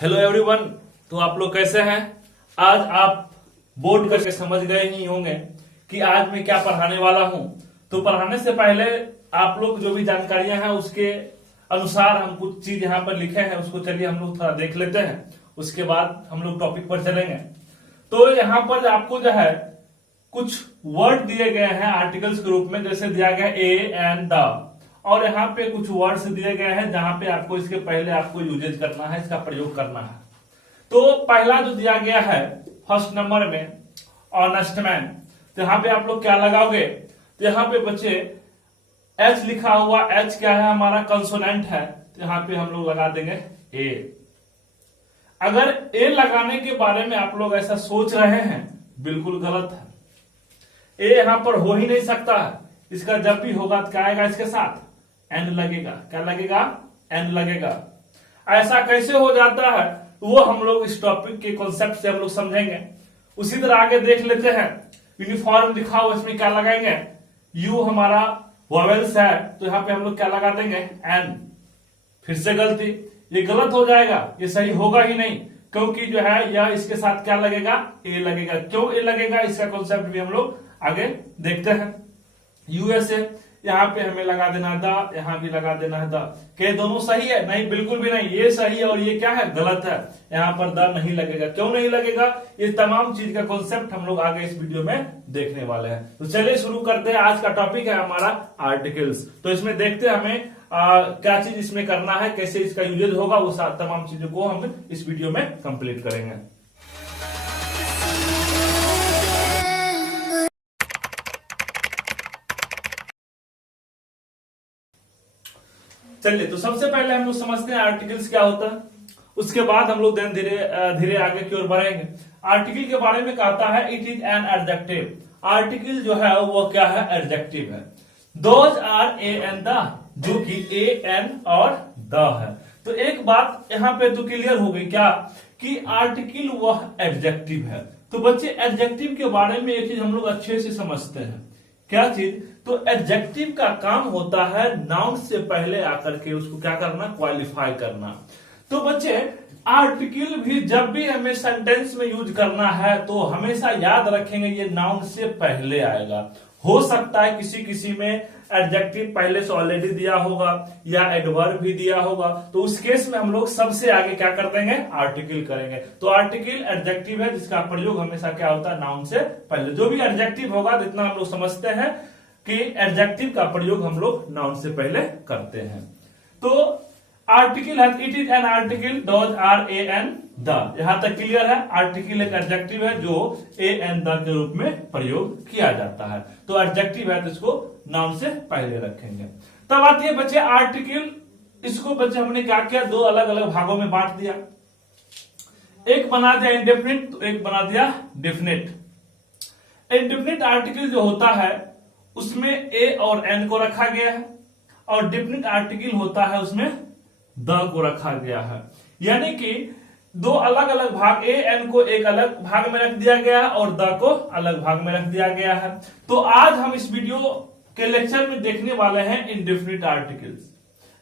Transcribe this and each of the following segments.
Hello everyone. तो आप लोग कैसे हैं? आज आप बोर्ड करके समझ गए ही होंगे कि आज मैं क्या पढ़ाने वाला हूं। तो पढ़ाने से पहले आप लोग जो भी जानकारियां हैं उसके अनुसार हम कुछ चीज यहाँ पर लिखे हैं, उसको चलिए हम लोग थोड़ा देख लेते हैं, उसके बाद हम लोग टॉपिक पर चलेंगे। तो यहाँ पर आपको जो है कुछ वर्ड दिए गए हैं आर्टिकल्स के रूप में, जैसे दिया गया ए एंड द, और यहाँ पे कुछ वर्ड्स दिए गए हैं जहां पे आपको इसके पहले आपको यूजेज करना है, इसका प्रयोग करना है। तो पहला जो दिया गया है फर्स्ट नंबर में ऑनेस्ट मैन, तो यहाँ पे आप लोग क्या लगाओगे? तो यहाँ पे बच्चे एच लिखा हुआ, एच क्या है? हमारा कंसोनेंट है, तो यहाँ पे हम लोग लगा देंगे ए। अगर ए लगाने के बारे में आप लोग ऐसा सोच रहे हैं, बिल्कुल गलत है। ए यहां पर हो ही नहीं सकता है। इसका जब भी होगा तो क्या आएगा? इसके साथ एंड लगेगा। क्या लगेगा? एंड लगेगा। ऐसा कैसे हो जाता है वो हम लोग इस टॉपिक के कॉन्सेप्ट से हम लोग समझेंगे। उसी तरह आगे देख लेते हैं। यूनिफॉर्म लिखा हुआ, इसमें क्या लगाएंगे? यू हमारा वॉवेल्स है, तो यहां पे हम लोग क्या लगा देंगे? एन। फिर से गलती, ये गलत हो जाएगा, ये सही होगा ही नहीं, क्योंकि जो है यह इसके साथ क्या लगेगा? ए लगेगा। क्यों ए लगेगा? इसका कॉन्सेप्ट भी हम लोग आगे देखते हैं। यूएसए, यहाँ पे हमें लगा देना है द, यहाँ भी लगा देना है द। क्या दोनों सही है? नहीं, बिल्कुल भी नहीं। ये सही है और ये क्या है? गलत है। यहाँ पर द नहीं लगेगा। क्यों नहीं लगेगा? ये तमाम चीज का कॉन्सेप्ट हम लोग आगे इस वीडियो में देखने वाले हैं। तो चलिए शुरू करते हैं। आज का टॉपिक है हमारा आर्टिकल्स। तो इसमें देखते हैं हमें क्या चीज इसमें करना है, कैसे इसका यूजेज होगा, वो तमाम चीजों को हम इस वीडियो में कंप्लीट करेंगे। चलिए, तो सबसे पहले हम लोग समझते हैं आर्टिकल्स क्या होता है, उसके बाद हम लोग धीरे धीरे आगे की ओर बढ़ेंगे। आर्टिकल के बारे में कहता है it is an adjective. Article जो है वो क्या है? एडजेक्टिव है। Those are a and the, जो कि ए एन और द है। तो एक बात यहाँ पे तो क्लियर हो गई क्या, कि आर्टिकल वह एडजेक्टिव है। तो बच्चे एडजेक्टिव के बारे में एक चीज हम लोग अच्छे से समझते हैं। क्या चीज? तो एडजेक्टिव का काम होता है नाउन से पहले आकर के उसको क्या करना? क्वालिफाई करना। तो बच्चे आर्टिकल भी जब भी हमें सेंटेंस में यूज करना है तो हमेशा याद रखेंगे ये नाउन से पहले आएगा। हो सकता है किसी किसी में एडजेक्टिव पहले से ऑलरेडी दिया होगा या एडवर्ब भी दिया होगा, तो उस केस में हम लोग सबसे आगे क्या कर देंगे? आर्टिकल करेंगे। तो आर्टिकल एडजेक्टिव है जिसका प्रयोग हमेशा क्या होता है? नाउन से पहले। जो भी एडजेक्टिव होगा, जितना हम लोग समझते हैं कि एडजेक्टिव का प्रयोग हम लोग नाउन से पहले करते हैं। तो आर्टिकल है, it is an article, those are a an the. यहां तक क्लियर है। आर्टिकल एक एडजेक्टिव है जो ए एन द के रूप में प्रयोग किया जाता है। तो एडजेक्टिव है तो इसको नाउन से पहले रखेंगे। तब आती है बच्चे आर्टिकल। इसको बच्चे हमने क्या किया? दो अलग अलग भागों में बांट दिया। एक बना दिया इंडेफिनिट, तो एक बना दिया डेफिनिट। इंडेफिनिट आर्टिकल जो होता है उसमें ए और एन को रखा गया है, और डेफिनिट आर्टिकल होता है उसमें द को रखा गया है। यानी कि दो अलग अलग भाग, ए एन को एक अलग भाग में रख दिया गया है और द को अलग भाग में रख दिया गया है। तो आज हम इस वीडियो के लेक्चर में देखने वाले हैं इंडेफिनिट आर्टिकल्स।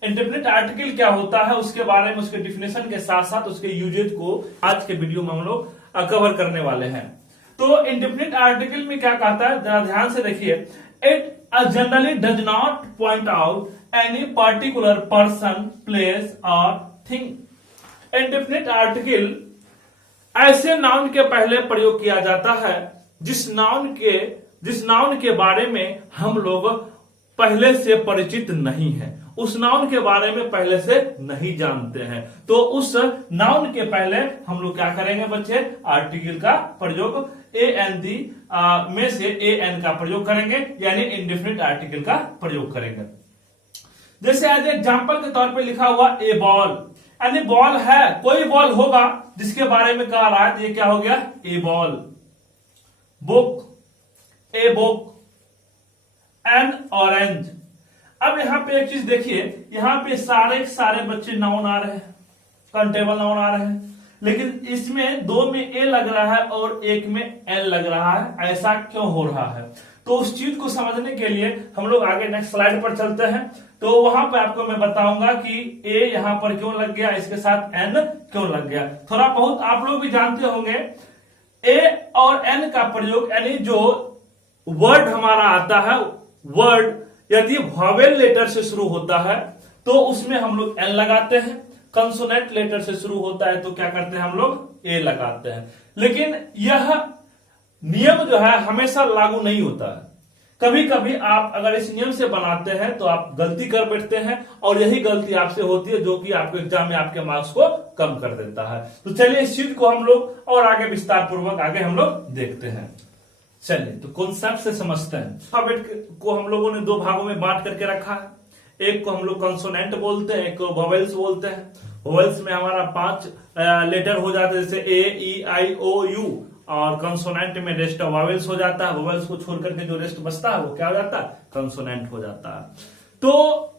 इंडेफिनिट आर्टिकल क्या होता है उसके बारे में, उसके डिफिनेशन के साथ साथ उसके यूजेज को आज के वीडियो में हम लोग कवर करने वाले हैं। तो इंडेफिनिट आर्टिकल में क्या कहता है, जरा ध्यान से देखिए। It generally does not point out any particular person, place और थिंग। इंडेफिनिट आर्टिकल ऐसे नाउन के पहले प्रयोग किया जाता है जिस नाउन के बारे में हम लोग पहले से परिचित नहीं है, उस नाउन के बारे में पहले से नहीं जानते हैं। तो उस नाउन के पहले हम लोग क्या करेंगे बच्चे? आर्टिकल का प्रयोग ए एन दी में से ए एन का प्रयोग करेंगे, यानी इंडेफिनिट आर्टिकल का प्रयोग करेंगे। जैसे एज एग्जाम्पल के तौर पे लिखा हुआ ए बॉल, यानी बॉल है, कोई बॉल होगा जिसके बारे में कह रहा है, तो ये क्या हो गया? A ball. Book, a book. An orange. अब यहां पे एक चीज देखिए, यहां पे सारे बच्चे नाउन आ रहे हैं, काउंटेबल नाउन आ रहे हैं, लेकिन इसमें दो में ए लग रहा है और एक में एल लग रहा है। ऐसा क्यों हो रहा है? तो उस चीज को समझने के लिए हम लोग आगे नेक्स्ट स्लाइड पर चलते हैं। तो वहां पे आपको मैं बताऊंगा कि ए यहां पर क्यों लग गया, इसके साथ एन क्यों लग गया। थोड़ा बहुत आप लोग भी जानते होंगे ए और एन का प्रयोग, यानी जो वर्ड हमारा आता है, वर्ड यदि वॉवेल लेटर से शुरू होता है तो उसमें हम लोग एन लगाते हैं, कंसोनेंट लेटर से शुरू होता है तो क्या करते हैं हम लोग ए लगाते हैं। लेकिन यह नियम जो है हमेशा लागू नहीं होता है। कभी कभी आप अगर इस नियम से बनाते हैं तो आप गलती कर बैठते हैं और यही गलती आपसे होती है जो कि आपके एग्जाम में आपके मार्क्स को कम कर देता है। तो चलिए इस चीज को हम लोग और आगे विस्तार पूर्वक आगे हम लोग देखते हैं। चलिए तो कॉन्सेप्ट से समझते हैं। अल्फाबेट को हम लोगों ने दो भागों में बांट करके रखा है, एक को हम लोग कंसोनेंट बोलते हैं, एक को वोवेल्स बोलते हैं। वोवेल्स में हमारा 5 लेटर हो जाते हैं, जैसे ए ई आई ओ यू, और कंसोनेंट में रेस्ट ऑफ वोवेल्स हो जाता है। वोवेल्स को छोड़ करके जो रेस्ट बचता है वो क्या हो जाता है, कंसोनेंट हो जाता है। तो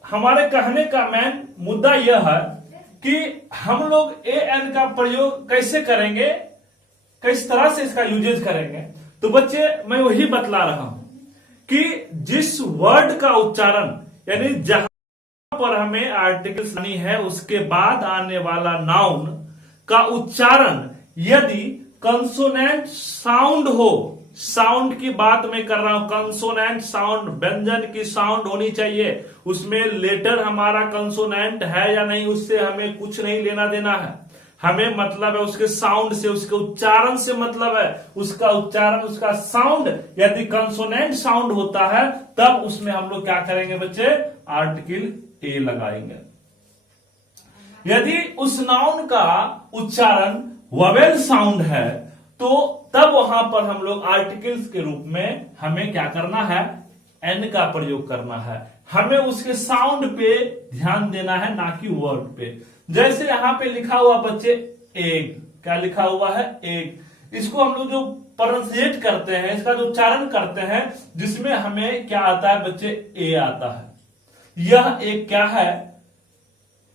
हमारे कहने का मेन मुद्दा यह है कि हम लोग ए एन का प्रयोग कैसे करेंगे, किस तरह से इसका यूजेज करेंगे। तो बच्चे मैं वही बतला रहा हूं कि जिस वर्ड का उच्चारण, यानी जहां पर हमें आर्टिकल्स आनी है उसके बाद आने वाला नाउन का उच्चारण यदि कंसोनेंट साउंड हो, साउंड की बात मैं कर रहा हूं, कंसोनेंट साउंड, व्यंजन की साउंड होनी चाहिए, उसमें लेटर हमारा कंसोनेंट है या नहीं उससे हमें कुछ नहीं लेना देना है। हमें मतलब है उसके साउंड से, उसके उच्चारण से मतलब है। उसका उच्चारण, उसका साउंड यदि कंसोनेंट साउंड होता है तब उसमें हम लोग क्या करेंगे बच्चे, आर्टिकल ए लगाएंगे। यदि उस नाउन का उच्चारण वोवेल साउंड है तो तब वहां पर हम लोग आर्टिकल्स के रूप में हमें क्या करना है, एन का प्रयोग करना है। हमें उसके साउंड पे ध्यान देना है, ना कि वर्ड पे। जैसे यहां पे लिखा हुआ बच्चे एग, क्या लिखा हुआ है, एग। इसको हम लोग जो प्रोनाउंसिएट करते हैं, इसका जो उच्चारण करते हैं, जिसमें हमें क्या आता है बच्चे, ए आता है। यह एक क्या है,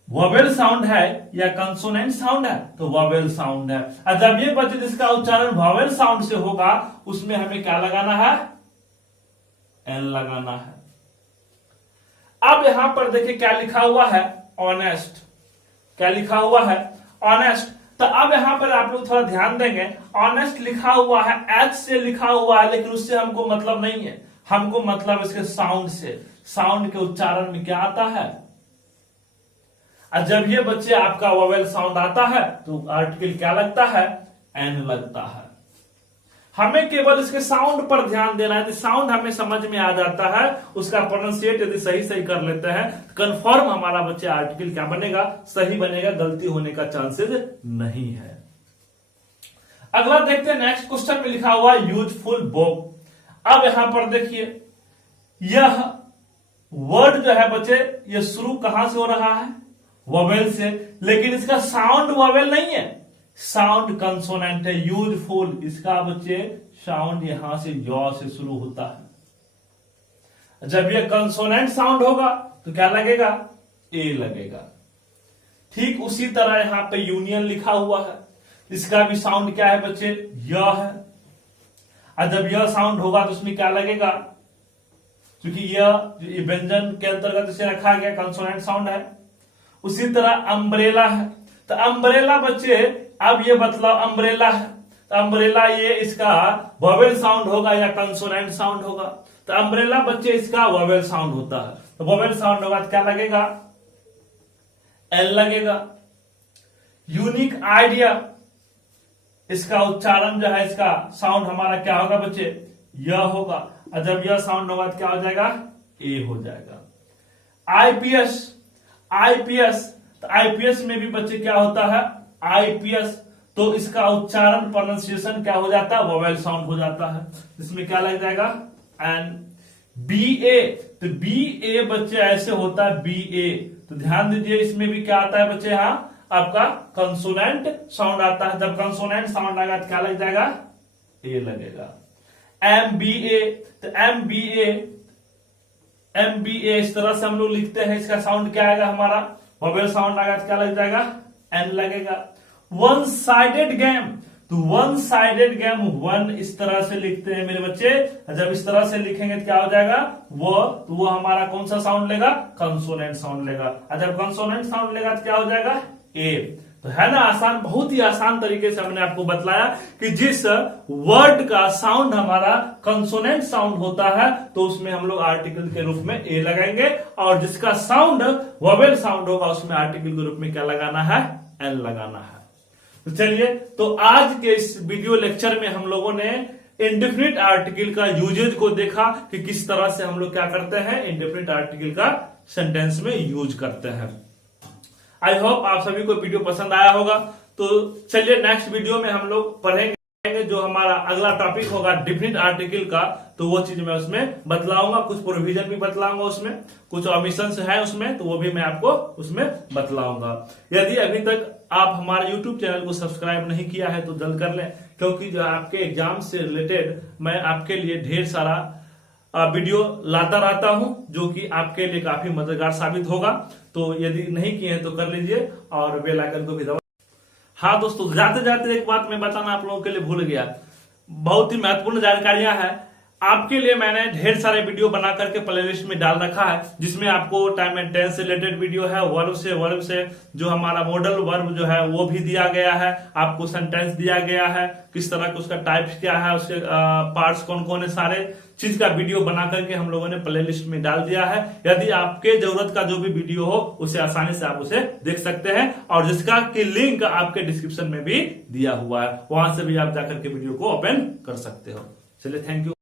वोवेल साउंड है या कंसोनेंट साउंड है, तो वोवेल साउंड है। और जब ये बच्चे जिसका उच्चारण वोवेल साउंड से होगा उसमें हमें क्या लगाना है, एन लगाना है। अब यहां पर देखिए क्या लिखा हुआ है, ऑनेस्ट। क्या लिखा हुआ है, ऑनेस्ट। तो अब यहां पर आप लोग थोड़ा ध्यान देंगे, ऑनेस्ट लिखा हुआ है, एच से लिखा हुआ है, लेकिन उससे हमको मतलब नहीं है। हमको मतलब इसके साउंड से, साउंड के उच्चारण में क्या आता है। और जब ये बच्चे आपका वोवेल साउंड आता है तो आर्टिकल क्या लगता है, एन लगता है। हमें केवल इसके साउंड पर ध्यान देना है। साउंड हमें समझ में आ जाता है, उसका प्रोनाउंसिएट यदि सही सही कर लेते हैं, कंफर्म हमारा बच्चे आर्टिकल क्या बनेगा, सही बनेगा, गलती होने का चांसेस नहीं है। अगला देखते हैं, नेक्स्ट क्वेश्चन में लिखा हुआ यूजफुल बुक। अब यहां पर देखिए यह वर्ड जो है बच्चे, ये शुरू कहां से हो रहा है, वोवेल से, लेकिन इसका साउंड वोवेल नहीं है, साउंड कंसोनेंट है। यूजफुल, इसका बच्चे साउंड यहां से यॉ से शुरू होता है। जब ये कंसोनेंट साउंड होगा तो क्या लगेगा, ए लगेगा। ठीक उसी तरह यहां पे यूनियन लिखा हुआ है, इसका भी साउंड क्या है बच्चे, य है। और जब यह साउंड होगा तो उसमें क्या लगेगा, क्योंकि यह व्यंजन के अंतर्गत इसे रखा गया, कंसोनेंट साउंड है। उसी तरह अम्ब्रेला है, तो अम्ब्रेला बच्चे, अब ये बतलाओ अम्ब्रेला है, तो अम्ब्रेला ये इसका वोवेल साउंड होगा या कंसोनेंट साउंड होगा। तो अम्ब्रेला बच्चे इसका वोवेल साउंड होता है, तो वोवेल साउंड होगा तो क्या लगेगा, एल लगेगा। यूनिक आइडिया, इसका उच्चारण जो है, इसका साउंड हमारा क्या होगा बच्चे, यह होगा। और जब यह साउंड होगा तो क्या हो जाएगा, ए हो जाएगा। आईपीएस, आईपीएस, तो आईपीएस में भी बच्चे क्या होता है, आईपीएस, तो इसका उच्चारण प्रोनाउंसिएशन क्या हो जाता है, वोवेल साउंड हो जाता है। इसमें क्या लग जाएगा, एन। बीए, तो बीए बच्चे ऐसे होता है, बीए, तो ध्यान दीजिए इसमें भी क्या आता है बच्चे, यहां आपका कंसोनेंट साउंड आता है। जब कंसोनेंट साउंड आएगा तो क्या लग जाएगा, ए लगेगा। एमबीए, तो एमबीए, एमबीए इस तरह से हम लोग लिखते हैं, इसका साउंड क्या आएगा हमारा, वोवेल साउंड आएगा तो क्या लग जाएगा, एन लगेगा। वन साइडेड गेम, तो वन साइडेड गेम, वन इस तरह से लिखते हैं मेरे बच्चे। जब इस तरह से लिखेंगे तो क्या हो जाएगा वो, तो वो हमारा कौन सा साउंड लेगा, कंसोनेंट साउंड लेगा। और जब कंसोनेंट साउंड लेगा तो क्या हो जाएगा ए। तो है ना आसान, बहुत ही आसान तरीके से हमने आपको बतलाया कि जिस वर्ड का साउंड हमारा कंसोनेंट साउंड होता है तो उसमें हम लोग आर्टिकल के रूप में ए लगाएंगे, और जिसका साउंड वोवेल साउंड होगा उसमें आर्टिकल के रूप में क्या लगाना है, एन लगाना है। तो चलिए, तो आज के इस वीडियो लेक्चर में हम लोगों ने इंडेफिनिट आर्टिकल का यूजेज को देखा कि किस तरह से हम लोग क्या करते हैं, इंडेफिनिट आर्टिकल का सेंटेंस में यूज करते हैं। आई होप आप सभी को वीडियो पसंद आया होगा। तो चलिए नेक्स्ट वीडियो में हम लोग पढ़ेंगे जो हमारा अगला टॉपिक होगा डेफिनिट आर्टिकल का, तो वो चीज मैं उसमें बतलाऊंगा, कुछ प्रोविजन भी बतलाऊंगा उसमें, कुछ ऑमिशंस है उसमें, तो वो भी मैं आपको उसमें बतलाऊंगा। यदि अभी तक आप हमारे YouTube चैनल को सब्सक्राइब नहीं किया है तो जल्द कर लें, क्योंकि जो आपके एग्जाम से रिलेटेड मैं आपके लिए ढेर सारा वीडियो लाता रहता हूं जो कि आपके लिए काफी मददगार साबित होगा। तो यदि नहीं किए हैं तो कर लीजिए और बेल आइकन को भी दबा। हाँ दोस्तों, जाते जाते एक बात मैं बताना आप लोगों के लिए भूल गया, बहुत ही महत्वपूर्ण जानकारियां हैं आपके लिए। मैंने ढेर सारे वीडियो बना करके प्लेलिस्ट में डाल रखा है, जिसमें आपको टाइम एंड टेंस से रिलेटेड वीडियो है, वर्ब से जो हमारा मॉडल वर्ब जो है वो भी दिया गया है, आपको सेंटेंस दिया गया है, किस तरह का उसका टाइप्स क्या है, उसके पार्ट्स कौन कौन है, सारे चीज का वीडियो बना करके हम लोगों ने प्लेलिस्ट में डाल दिया है। यदि आपके जरूरत का जो भी वीडियो हो उसे आसानी से आप उसे देख सकते हैं, और जिसका की लिंक आपके डिस्क्रिप्शन में भी दिया हुआ है, वहां से भी आप जाकर के वीडियो को ओपन कर सकते हो। चलिए, थैंक यू।